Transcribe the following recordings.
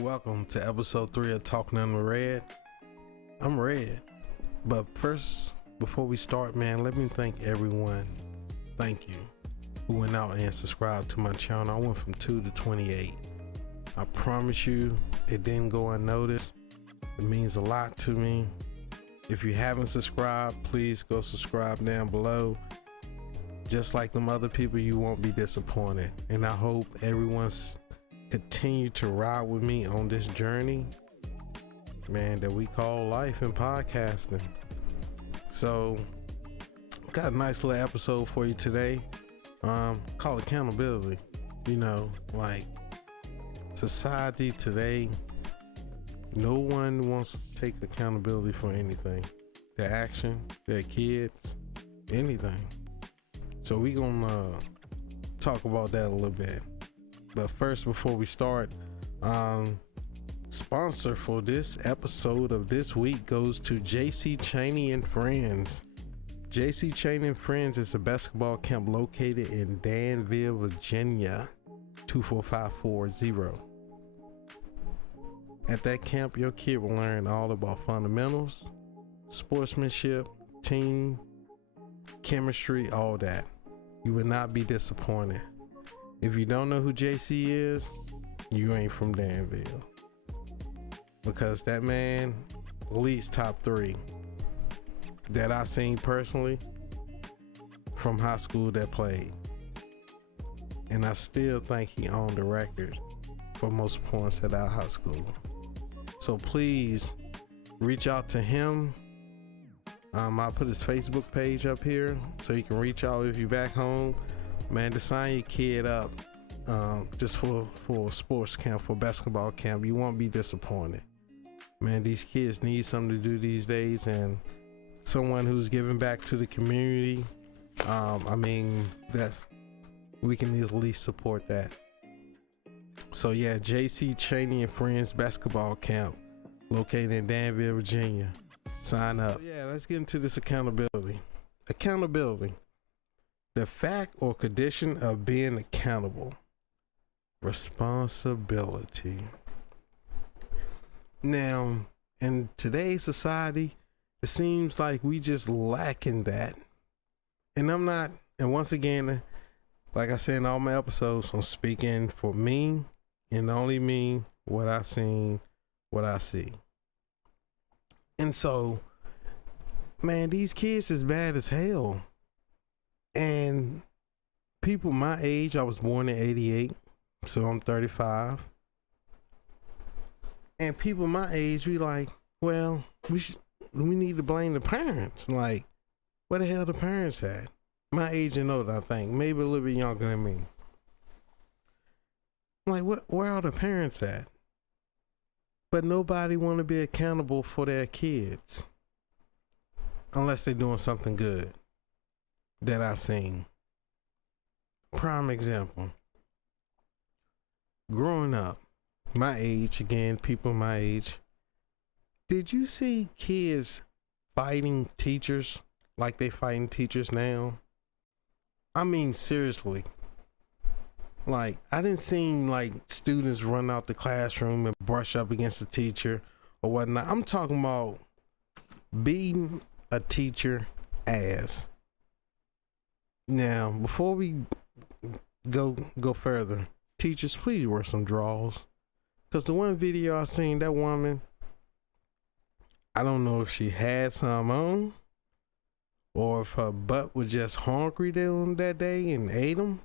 Welcome to episode 3 of Talking Under Red. I'm Red. But first, before we start, man, let me thank everyone. Thank you. Who went out and subscribed to my channel. I went from 2 to 28. I promise you, it didn't go unnoticed. It means a lot to me. If you haven't subscribed, please go subscribe down below. Just like them other people, you won't be disappointed. And I hope everyone's continue to ride with me on this journey, man, that we call life and podcasting. So got a nice little episode for you today, called accountability. You know, like society today, no one wants to take accountability for anything, their action, their kids, anything. So we gonna talk about that a little bit. But first, before we start, sponsor for this episode of this week goes to JC Cheney and Friends. JC Cheney and Friends is a basketball camp located in Danville, Virginia, 24540. At that camp, your kid will learn all about fundamentals, sportsmanship, team, chemistry, all that. You will not be disappointed. If you don't know who JC is, you ain't from Danville. Because that man leads top 3 that I seen personally from high school that played. And I still think he owned the record for most points at our high school. So please reach out to him. I'll put his Facebook page up here so you can reach out if you're back home. Man, to sign your kid up just for sports camp, for basketball camp, you won't be disappointed. Man, these kids need something to do these days, and someone who's giving back to the community, we can at least support that. So yeah, JC Cheney and Friends basketball camp located in Danville, Virginia. Sign up. So yeah, let's get into this accountability. Accountability. The fact or condition of being accountable. Responsibility. Now, in today's society, it seems like we just lacking that. And once again, like I said in all my episodes, I'm speaking for me and only me, what I seen, what I see. And so, man, these kids is bad as hell. And people my age, I was born in 88, so I'm 35. And people my age, we like, well, we need to blame the parents. Like, where the hell the parents at? My age and older, I think, maybe a little bit younger than me. Like, where are the parents at? But nobody want to be accountable for their kids unless they're doing something good that I seen. Prime example. Growing up, my age, again, people my age, did you see kids fighting teachers like they fighting teachers now? I mean, seriously. Like, I didn't see like students run out the classroom and brush up against the teacher or whatnot. I'm talking about beating a teacher ass. Now, before we go further, teachers, please wear some drawers. Because the one video I seen, that woman, I don't know if she had some on or if her butt was just hungry that day and ate them,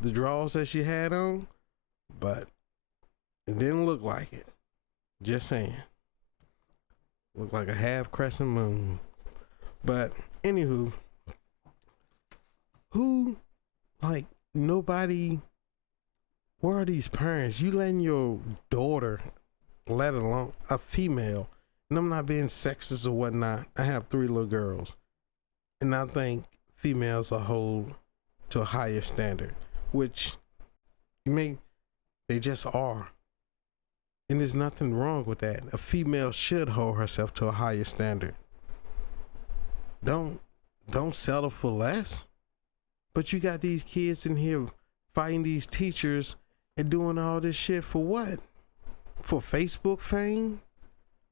the drawers that she had on, but it didn't look like it. Just saying. Looked like a half crescent moon. But anywho, nobody, where are these parents? You letting your daughter, let alone a female, and I'm not being sexist or whatnot, I have 3 little girls, and I think females are hold to a higher standard, which they just are. And there's nothing wrong with that. A female should hold herself to a higher standard. Don't settle for less. But you got these kids in here fighting these teachers and doing all this shit for what? for Facebook fame,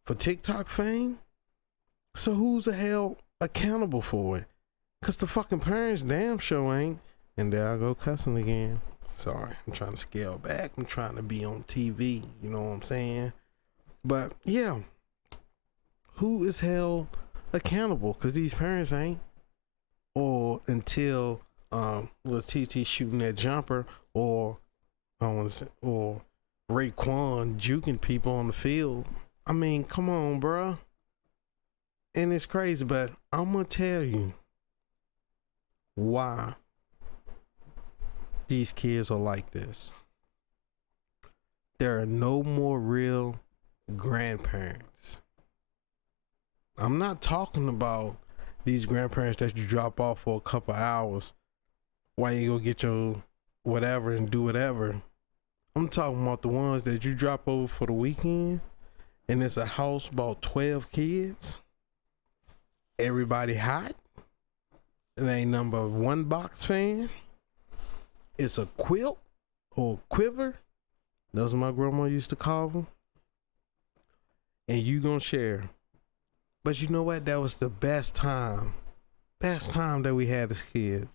for TikTok fame. So who's the hell accountable for it? Cause the fucking parents damn sure ain't. And there I go cussing again. Sorry, I'm trying to scale back. I'm trying to be on TV. You know what I'm saying? But yeah, who is held accountable? Cause these parents ain't. Or until little TT shooting that jumper, or I want to say, or Raekwon juking people on the field. I mean, come on, bruh. And it's crazy, but I'm gonna tell you why these kids are like this. There are no more real grandparents. I'm not talking about these grandparents that you drop off for a couple hours while you go get your whatever and do whatever. I'm talking about the ones that you drop over for the weekend, and it's a house about 12 kids. Everybody hot. It ain't number one box fan. It's a quilt or quiver. Those my grandma used to call them. And you gonna share. But you know what? That was the best time. Best time that we had as kids.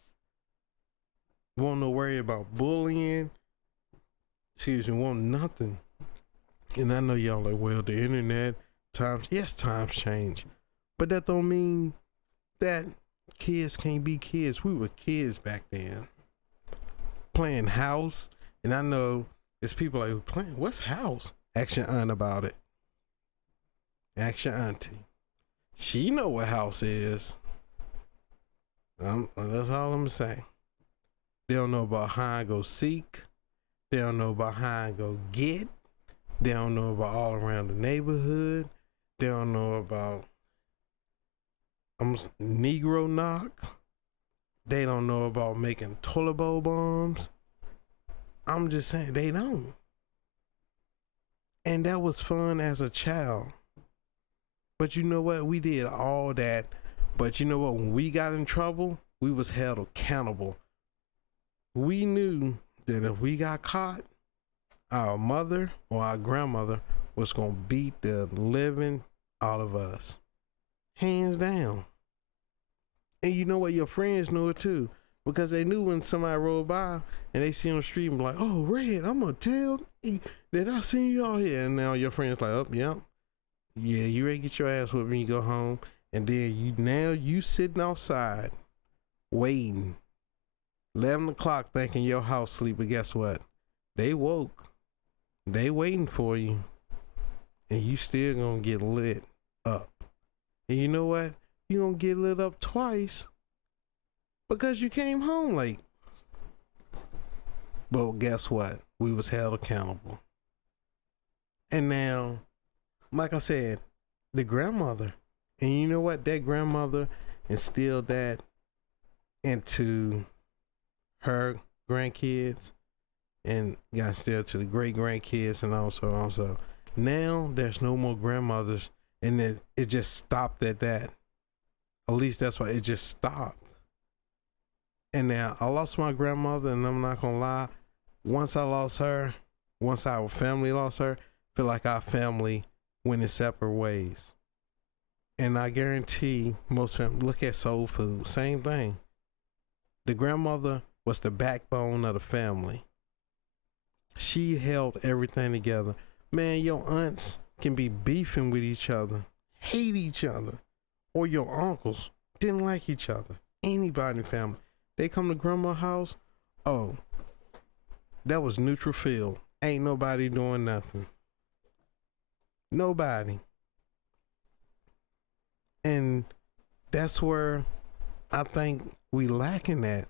Won't no worry about bullying. Excuse me, won't nothing. And I know y'all like, well, the internet, times change. But that don't mean that kids can't be kids. We were kids back then. Playing house. And I know there's people like, playing, what's house? Ask your aunt about it. Ask your auntie. She know what house is. That's all I'm gonna say. They don't know about how I go seek. They don't know about how I go get. They don't know about all around the neighborhood. They don't know about Negro knock. They don't know about making toilet bowl bombs. I'm just saying, they don't. And that was fun as a child. But you know what? We did all that. But you know what? When we got in trouble, we was held accountable. We knew that if we got caught, our mother or our grandmother was going to beat the living out of us. Hands down. And you know what? Your friends knew it too. Because they knew when somebody rolled by and they see on the street and be like, oh, Red, I'm going to tell you that I seen you out here. And now your friends like, oh, yeah. Yeah, you ready to get your ass whipped when you go home. And then you sitting outside waiting. 11 o'clock thinking your house sleep. But guess what? They woke. They waiting for you. And you still going to get lit up. And you know what? You going to get lit up twice. Because you came home late. But guess what? We was held accountable. And now, like I said, the grandmother. And you know what? That grandmother instilled that into her grandkids and got instilled to the great grandkids and also. Now there's no more grandmothers, and it just stopped at that. At least that's why it just stopped. And now I lost my grandmother, and I'm not gonna lie. Once I lost her, once our family lost her, I feel like our family went in separate ways. And I guarantee most families, look at soul food, same thing. The grandmother was the backbone of the family. She held everything together. Man, your aunts can be beefing with each other, hate each other, or your uncles didn't like each other. Anybody in the family. They come to grandma's house, oh, that was neutral field. Ain't nobody doing nothing. Nobody. And that's where I think we lacking that.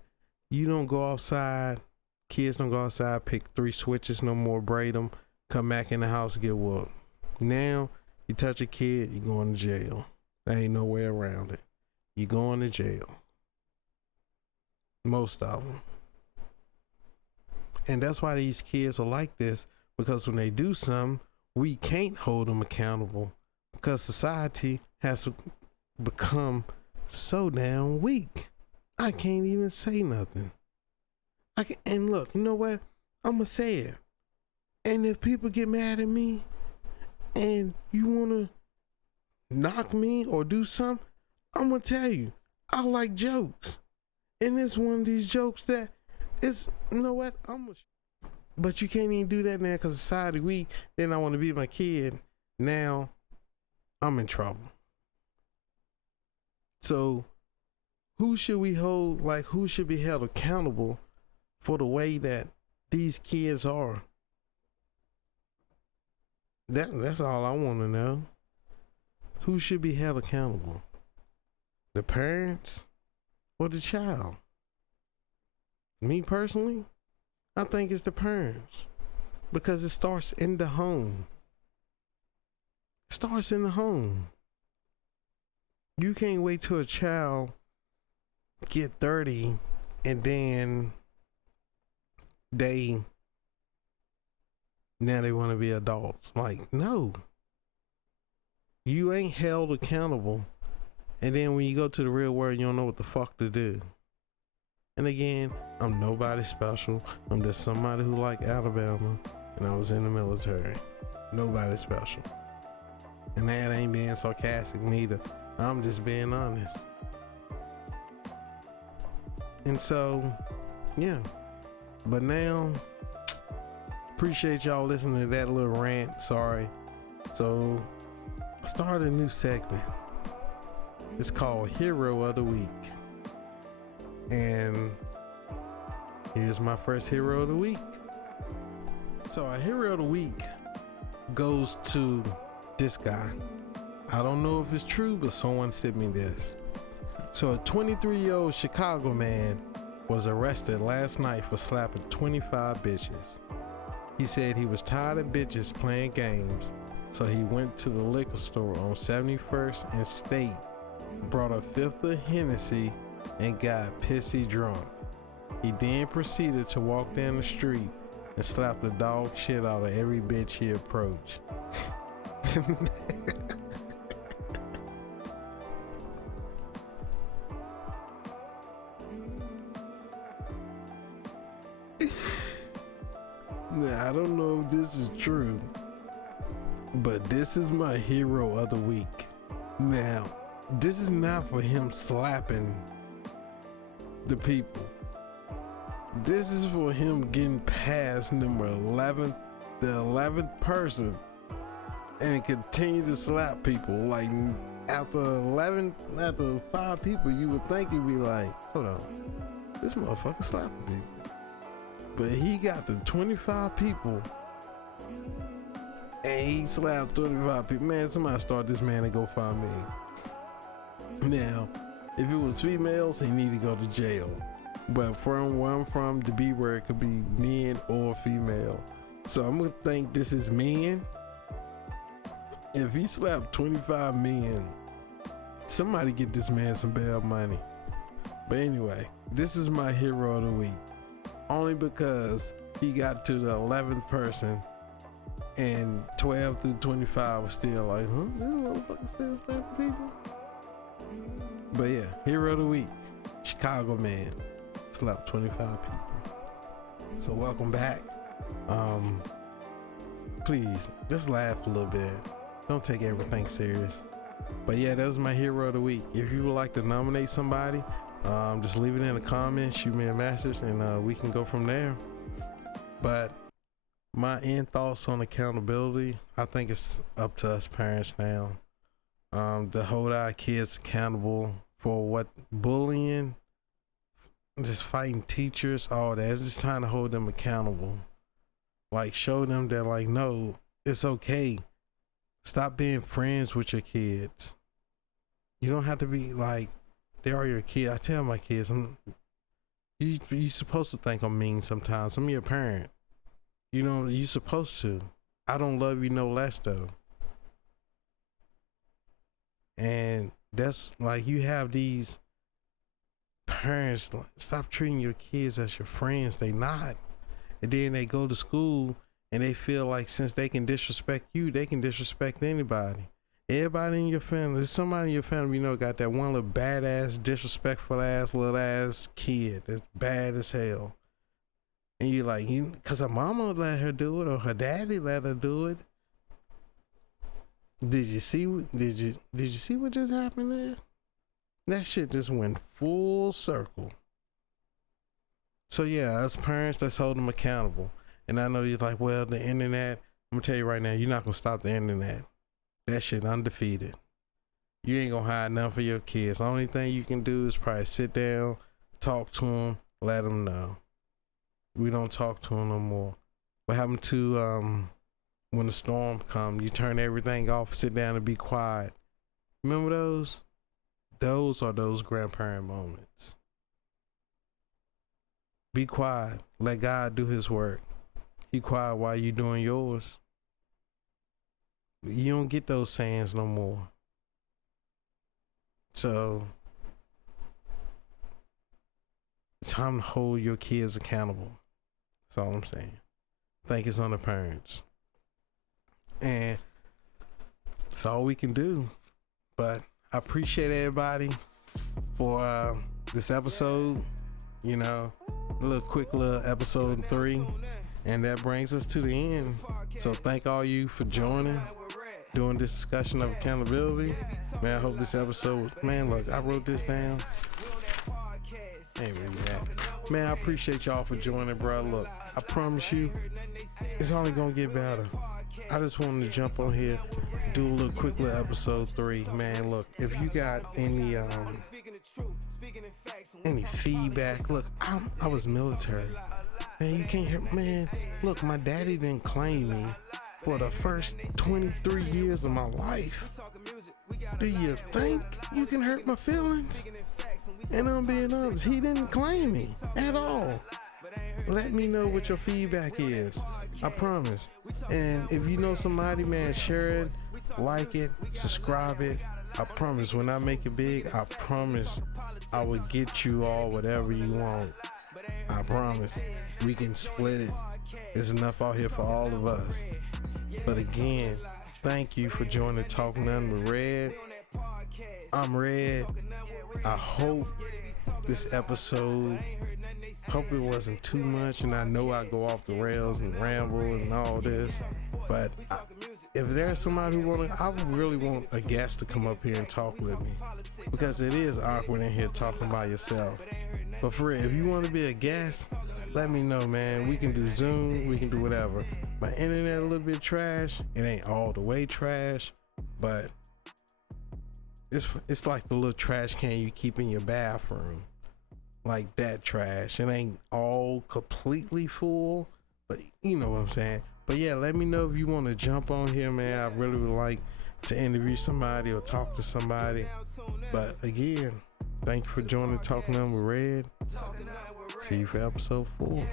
You don't go outside. Kids don't go outside, pick 3 switches no more, braid them, come back in the house, get whooped. Now, you touch a kid, you going to jail. There ain't no way around it. You going to jail. Most of them. And that's why these kids are like this, because when they do something, we can't hold them accountable because society has become so damn weak. I can't even say nothing. And look, you know what? I'm going to say it. And if people get mad at me, and you wanna knock me or do something, I'm gonna tell you, I like jokes. And it's one of these jokes that it's, you know what, but you can't even do that now because society weak. Then I want to be my kid. Now I'm in trouble. So who should we hold, like who should be held accountable for the way that these kids are? That's all I want to know. Who should be held accountable? The parents or the child? Me personally, I think it's the parents because it starts in the home. It starts in the home. You can't wait till a child get 30 and then now they want to be adults. Like, no. You ain't held accountable. And then when you go to the real world, you don't know what the fuck to do. And again, I'm nobody special. I'm just somebody who liked Alabama and I was in the military. Nobody special. And that ain't being sarcastic neither. I'm just being honest. And so, yeah. But now, appreciate y'all listening to that little rant. Sorry. So, I started a new segment. It's called Hero of the Week. And here's my first hero of the week. So our hero of the week goes to this guy. I don't know if it's true, but someone sent me this. So a 23-year-old Chicago man was arrested last night for slapping 25 bitches. He said he was tired of bitches playing games, so he went to the liquor store on 71st and State, brought a fifth of Hennessy, and got pissy drunk. He then proceeded to walk down the street and slap the dog shit out of every bitch he approached. Now, I don't know if this is true, but this is my hero of the week. Now, this is not for him slapping the people. This is for him getting past number 11, the 11th person, and continue to slap people. Like after 5 people, you would think he'd be like, hold on, this motherfucker slapping people. But he got the 25 people, and he slapped 25 people. Man, somebody start this man and go find me. Now, if it was females, he need to go to jail. But from where I'm from, the B word could be men or female. So I'm gonna think this is men. If he slapped 25 men, somebody get this man some bail money. But anyway, this is my hero of the week. Only because he got to the 11th person and 12 through 25 was still like, huh? This motherfucker still slapping people? But yeah, hero of the week, Chicago man, slapped 25 people. So welcome back. Please, just laugh a little bit. Don't take everything serious. But yeah, that was my hero of the week. If you would like to nominate somebody, just leave it in the comments, shoot me a message, and we can go from there. But my end thoughts on accountability, I think it's up to us parents now. To hold our kids accountable for what bullying, just fighting teachers, all that. It's just trying to hold them accountable. Like show them that like, no, it's okay. Stop being friends with your kids. You don't have to be like, they are your kid. I tell my kids, you supposed to think I'm mean sometimes. I'm your parent. You know, you supposed to. I don't love you no less though. And that's like, you have these parents, like, stop treating your kids as your friends. They not. And then they go to school and they feel like since they can disrespect you, they can disrespect anybody. Everybody in your family, there's somebody in your family, you know, got that one little badass, disrespectful ass, little ass kid that's bad as hell. And you're like, cause her mama let her do it or her daddy let her do it. Did you see? Did you see what just happened there? That shit just went full circle. So yeah, as parents, let's hold them accountable. And I know you're like, well, the internet. I'm gonna tell you right now, you're not gonna stop the internet. That shit undefeated. You ain't gonna hide nothing for your kids. The only thing you can do is probably sit down, talk to them, let them know. We don't talk to them no more. What happened to when the storm come? You turn everything off, sit down and be quiet. Remember those? Those are those grandparent moments. Be quiet. Let God do his work. Be quiet while you doing yours. You don't get those sayings no more. So, time to hold your kids accountable. That's all I'm saying. I think it's on the parents. And that's all we can do. But I appreciate everybody for this episode. You know, a little quick little episode 3. And that brings us to the end. So thank all you for joining, doing this discussion of accountability. Man, I hope this episode, man, look, I wrote this down. Ain't really that. Man, I appreciate y'all for joining, bro. Look, I promise you, it's only gonna get better. I just wanted to jump on here, do a little quick little episode 3. Man, look, if you got any feedback, look, I was military. Man, you can't hear, man, look, my daddy didn't claim me for the first 23 years of my life. Do you think you can hurt my feelings? And I'm being honest, he didn't claim me at all. Let me know what your feedback is. I promise. And if you know somebody, man, share it, like it, subscribe it. I promise when I make it big, I promise I will get you all whatever you want. I promise. We can split it. There's enough out here for all of us. But again, thank you for joining Talk Nothing with Red. I'm Red. I hope this episode, hope it wasn't too much, and I know I go off the rails and ramble and all this, but if there's somebody who I really want a guest to come up here and talk with me, because it is awkward in here talking by yourself. But for real, if you want to be a guest, let me know, man. We can do Zoom, we can do whatever. My internet a little bit trash. It ain't all the way trash, but it's like the little trash can you keep in your bathroom. Like that trash. It ain't all completely full, but you know what I'm saying. But yeah, let me know if you want to jump on here, man. I really would like to interview somebody or talk to somebody. But again, thank you for joining Talking On with Red. See you for episode 4.